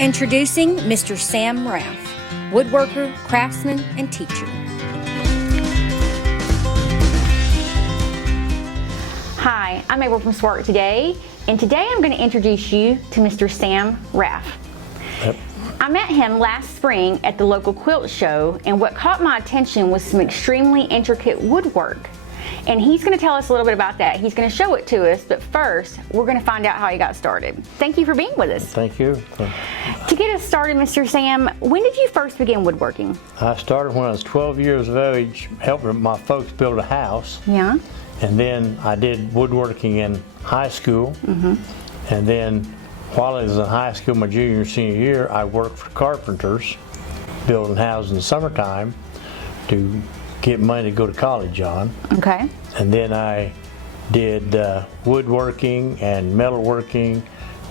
Introducing Mr. Sam Raff, woodworker, craftsman, and teacher. Hi, I'm April from Spark Today, and today I'm going to introduce you to Mr. Sam Raff. Yep. I met him last spring at the local quilt show, and what caught my attention was some extremely intricate woodwork. And he's going to tell us a little bit about that. He's going to show it to us, but first, we're going to find out how he got started. Thank you for being with us. Thank you. To get us started, Mr. Sam, when did you first begin woodworking? I started when I was 12 years of age, helping my folks build a house. Yeah. And then I did woodworking in high school. Mm-hmm. And then while I was in high school, my junior and senior year, I worked for carpenters, building houses in the summertime to get money to go to college on. Okay. And then I did woodworking and metalworking,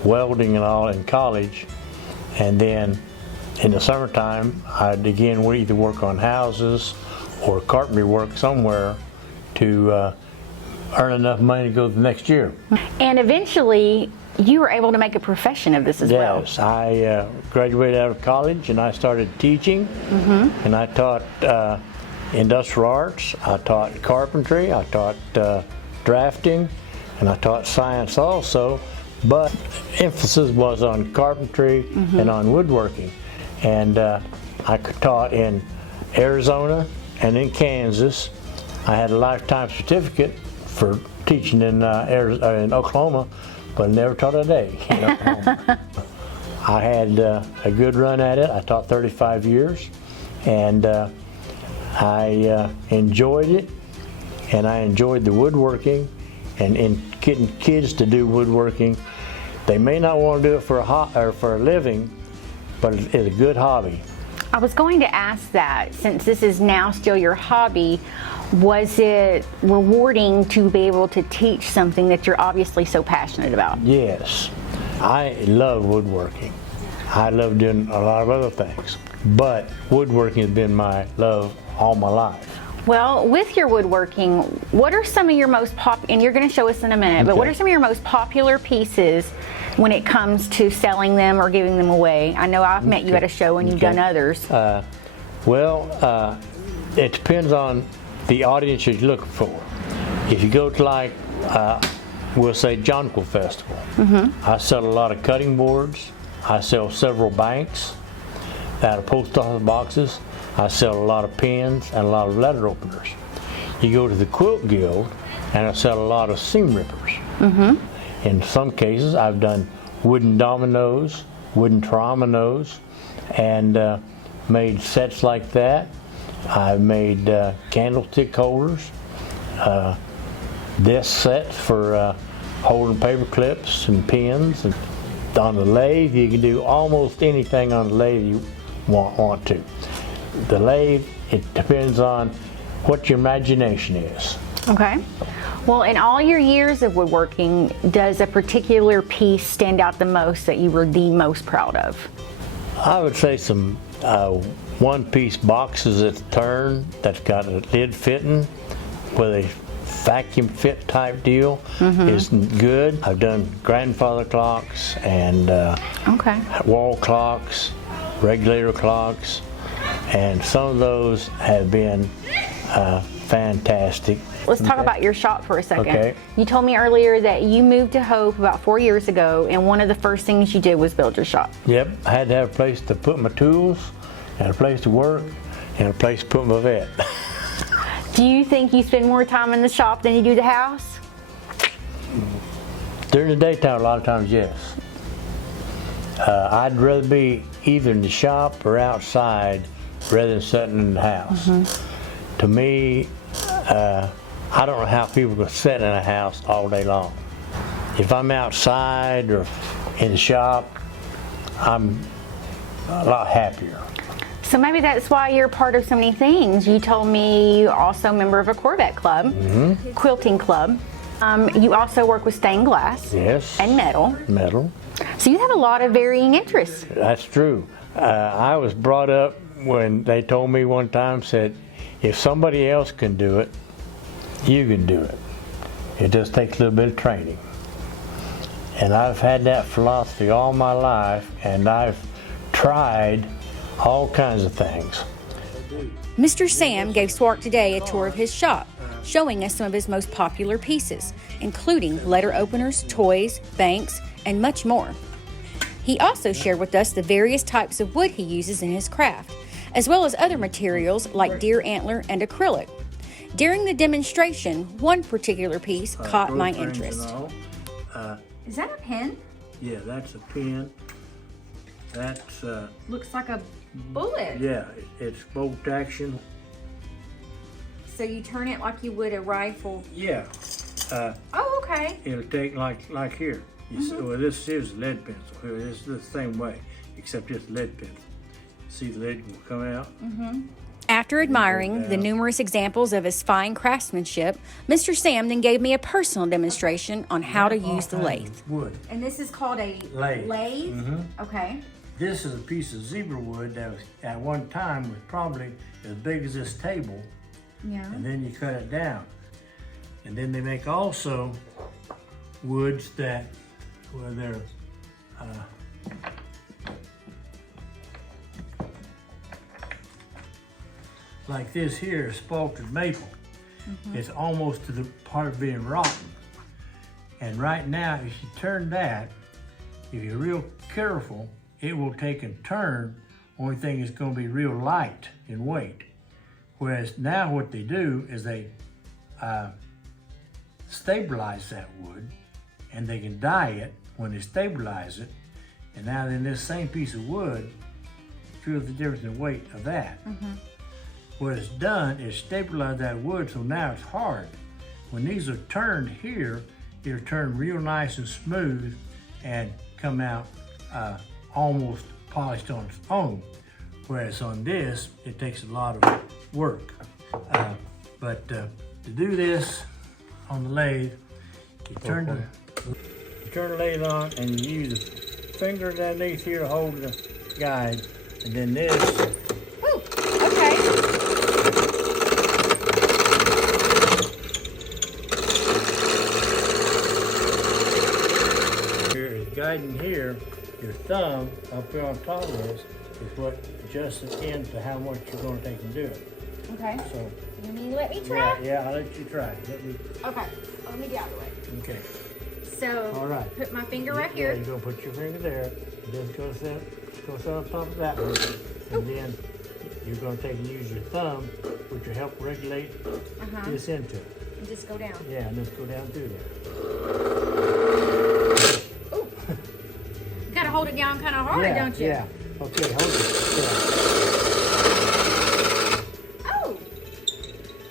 welding and all in college. And then in the summertime, I'd again either work on houses or carpentry work somewhere to earn enough money to go the next year. And eventually, you were able to make a profession of this as well. Yes, I graduated out of college and I started teaching. Mm-hmm. And I taught industrial arts, I taught carpentry, I taught drafting, and I taught science also, but emphasis was on carpentry and on woodworking. And I taught in Arizona and in Kansas. I had a lifetime certificate for teaching in Oklahoma, but never taught a day in Oklahoma. I had a good run at it. I taught 35 years, and I enjoyed it, and I enjoyed the woodworking, and in getting kids to do woodworking. They may not want to do it for a living, but it's a good hobby. I was going to ask that, since this is now still your hobby, was it rewarding to be able to teach something that you're obviously so passionate about? Yes, I love woodworking. I love doing a lot of other things, but woodworking has been my love all my life. Well, with your woodworking, what are some of your most and you're going to show us in a minute, but what are some of your most popular pieces when it comes to selling them or giving them away? I know I've met you at a show and you've done others. It depends on the audience you're looking for. If you go to we'll say Jonquil Festival, I sell a lot of cutting boards. I sell several banks out of post office boxes. I sell a lot of pens and a lot of letter openers. You go to the Quilt Guild and I sell a lot of seam rippers. In some cases I've done wooden dominoes, wooden trombones, and made sets like that. I've made candlestick holders, this set for holding paper clips and pens. And on the lathe, you can do almost anything on the lathe you want to. The lathe, it depends on what your imagination is. Okay. Well, in all your years of woodworking, does a particular piece stand out the most that you were the most proud of? I would say some one-piece boxes that turn, that's got a lid fitting with a vacuum fit type deal is good. I've done grandfather clocks and wall clocks, regulator clocks, and some of those have been fantastic. Let's talk about your shop for a second. Okay. You told me earlier that you moved to Hope about 4 years ago, and one of the first things you did was build your shop. Yep, I had to have a place to put my tools, and a place to work, and a place to put my vet. Do you think you spend more time in the shop than you do the house? During the daytime, a lot of times, yes. I'd rather be either in the shop or outside rather than sitting in the house. To me, I don't know how people can sit in a house all day long. If I'm outside or in the shop, I'm a lot happier. So maybe that's why you're part of so many things. You told me you're also a member of a Corvette club, quilting club. You also work with stained glass. Yes. And metal. Metal. So you have a lot of varying interests. That's true. I was brought up when they told me one time, said, if somebody else can do it, you can do it. It just takes a little bit of training. And I've had that philosophy all my life, and I've tried all kinds of things. Mr. Sam gave Swart today a tour of his shop, showing us some of his most popular pieces, including letter openers, toys, banks, and much more. He also shared with us the various types of wood he uses in his craft, as well as other materials like deer antler and acrylic. During the demonstration, one particular piece caught my interest. Is that a pen? Yeah, that's a pen. That's Looks like a bullet. yeah, it's bolt action. So you turn it like you would a rifle. Yeah, Oh, okay. it'll take like here. You see, well, this is lead pencil. Here, this is the same way, except it's lead pencil. See the lead will come out. After admiring the numerous examples of his fine craftsmanship, Mr. Sam then gave me a personal demonstration on how to use the lathe. Wood. And this is called a Lathe. Okay. This is a piece of zebra wood that was at one time was probably as big as this table, Yeah. and then you cut it down. And then they make also woods that, well, they're like this here is spalted maple. It's almost to the part of being rotten. And right now, if you turn that, if you're real careful, it will take and turn. Only thing is going to be real light in weight. Whereas now what they do is they stabilize that wood, and they can dye it when they stabilize it. And now then this same piece of wood, feel the difference in weight of that. What it's done is stabilize that wood, so now it's hard. When these are turned here, it'll turn real nice and smooth and come out almost polished on its own. Whereas on this, it takes a lot of work. But to do this on the lathe, you turn the lathe on and you use the fingers underneath here to hold the guide, and then this. Ooh, okay. Guiding here, your thumb up here on top of this is what adjusts it in to how much you're going to take and do it. Okay. So, You mean let me try? yeah, I'll let you try. Let me, Okay. Let me get out of the way. okay. So, All right. put my finger right Yeah, here. you're going to put your finger there, and then go on top of that one, and then you're going to take and use your thumb, which will help regulate this into it. And just go down. Yeah, and just go down through there. Ooh. You gotta hold it down kind of hard, Yeah, don't you? yeah. Okay, hold it. Yeah. Oh.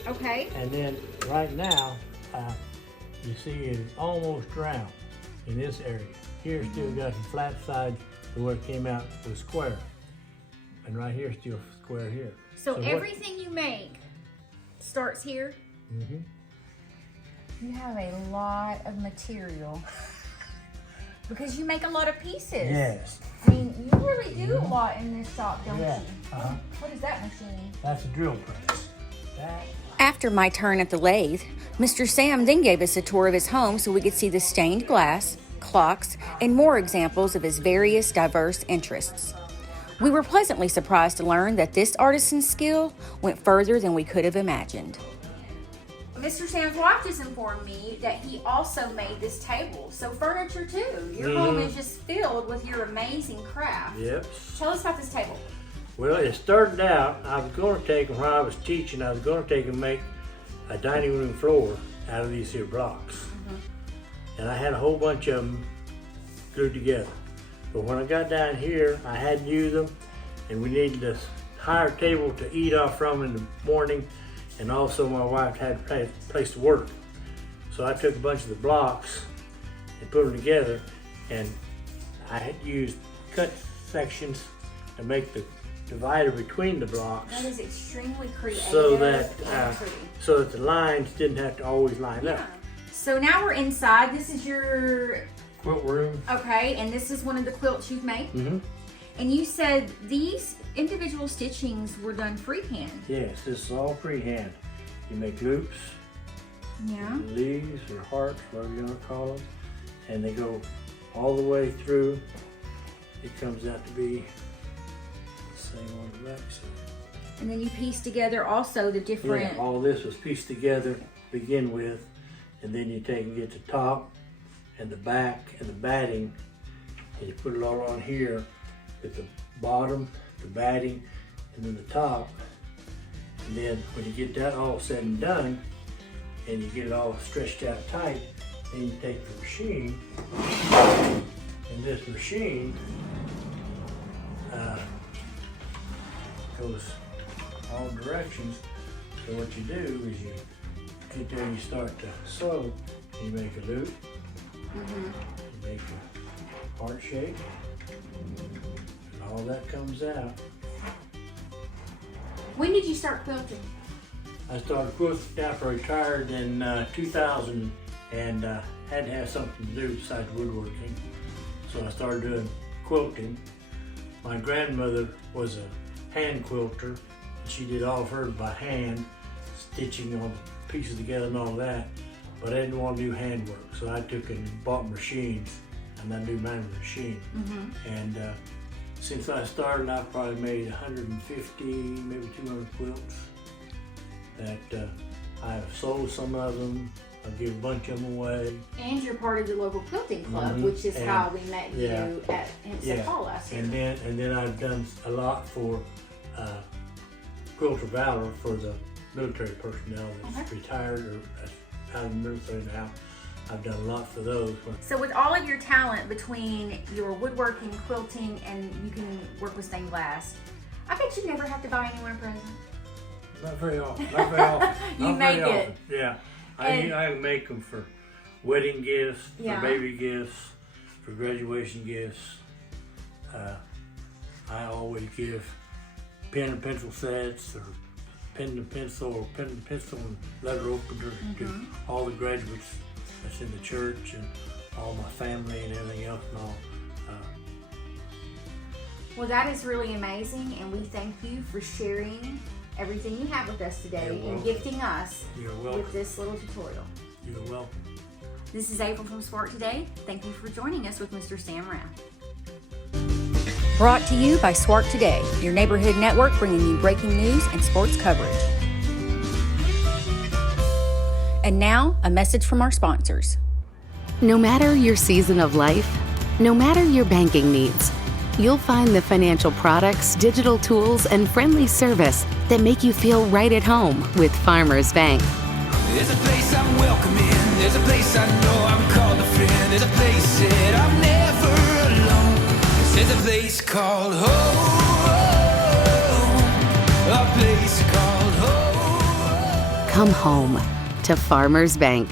Okay. And then right now, you see it's almost round in this area. Here still got some flat sides to where it came out was square. And right here still square here. So what- everything you make starts here? You have a lot of material. Because you make a lot of pieces. Yes. I mean, you really do a lot in this shop, don't Yeah. you? What is that machine? That's a drill press. That. After my turn at the lathe, Mr. Sam then gave us a tour of his home so we could see the stained glass, clocks, and more examples of his various diverse interests. We were pleasantly surprised to learn that this artisan's skill went further than we could have imagined. Mr. Sam's wife just informed me that he also made this table. So furniture too. Your home is just filled with your amazing craft. Yep. Tell us about this table. Well, it started out, I was going to take, when I was teaching, I was going to take and make a dining room floor out of these here blocks. And I had a whole bunch of them glued together. But when I got down here, I hadn't used them, and we needed a higher table to eat off from in the morning, and also my wife had a place to work. So I took a bunch of the blocks and put them together, and I had used cut sections to make the divider between the blocks, That is extremely creative. so that and pretty. the lines didn't have to always line up. So now we're inside. This is your, Quilt room. okay, and this is one of the quilts you've made. Mm-hmm. And you said these individual stitchings were done freehand. Yes, this is all freehand. You make loops, Yeah. leaves, or hearts, whatever you want to call them, and they go all the way through. It comes out to be same on the back side. And then you piece together also the different... Yeah, all this was pieced together to begin with, and then you take and get the top and the back and the batting, and you put it all on here with the bottom, the batting, and then the top. And then when you get that all said and done, and you get it all stretched out tight, then you take the machine, and this machine goes all directions. So what you do is you get there and you start to sew, and you make a loop, you make a heart shape, and all that comes out. When did you start quilting? I started quilting after I retired in 2000 and had to have something to do besides woodworking. So I started doing quilting. My grandmother was a hand quilter. She did all of hers by hand, stitching all the pieces together and all that. But I didn't want to do handwork, so I took and bought machines, and I do mine with a machine. And since I started, I've probably made 150, maybe 200 quilts. That I have sold some of them. I give a bunch of them away. And you're part of the local quilting club, which is how we met you at St. Paul last year. And then I've done a lot for Quilter Valor for the military personnel that's retired or that's out of the military now. I've done a lot for those. So with all of your talent between your woodworking, quilting, and you can work with stained glass, I bet you never have to buy anyone a present. Not very often. Not very often. You Not make very it. often. Yeah. I make them for wedding gifts, for baby gifts, for graduation gifts. I always give pen and pencil sets, or pen and pencil, or pen and pencil and letter opener to all the graduates that's in the church and all my family and everything else and all. Well, that is really amazing, and we thank you for sharing everything you have with us today and gifting us with this little tutorial. You're welcome. This is April from Spark Today. Thank you for joining us with Mr. Sam Raff. Brought to you by Spark Today, your neighborhood network bringing you breaking news and sports coverage. And now, a message from our sponsors. No matter your season of life, no matter your banking needs, you'll find the financial products, digital tools, and friendly service that make you feel right at home with Farmers Bank. There's a place I'm welcome in. There's a place I know I'm called a friend. There's a place that I'm never alone. There's a place called home. A place called home. Come home to Farmers Bank.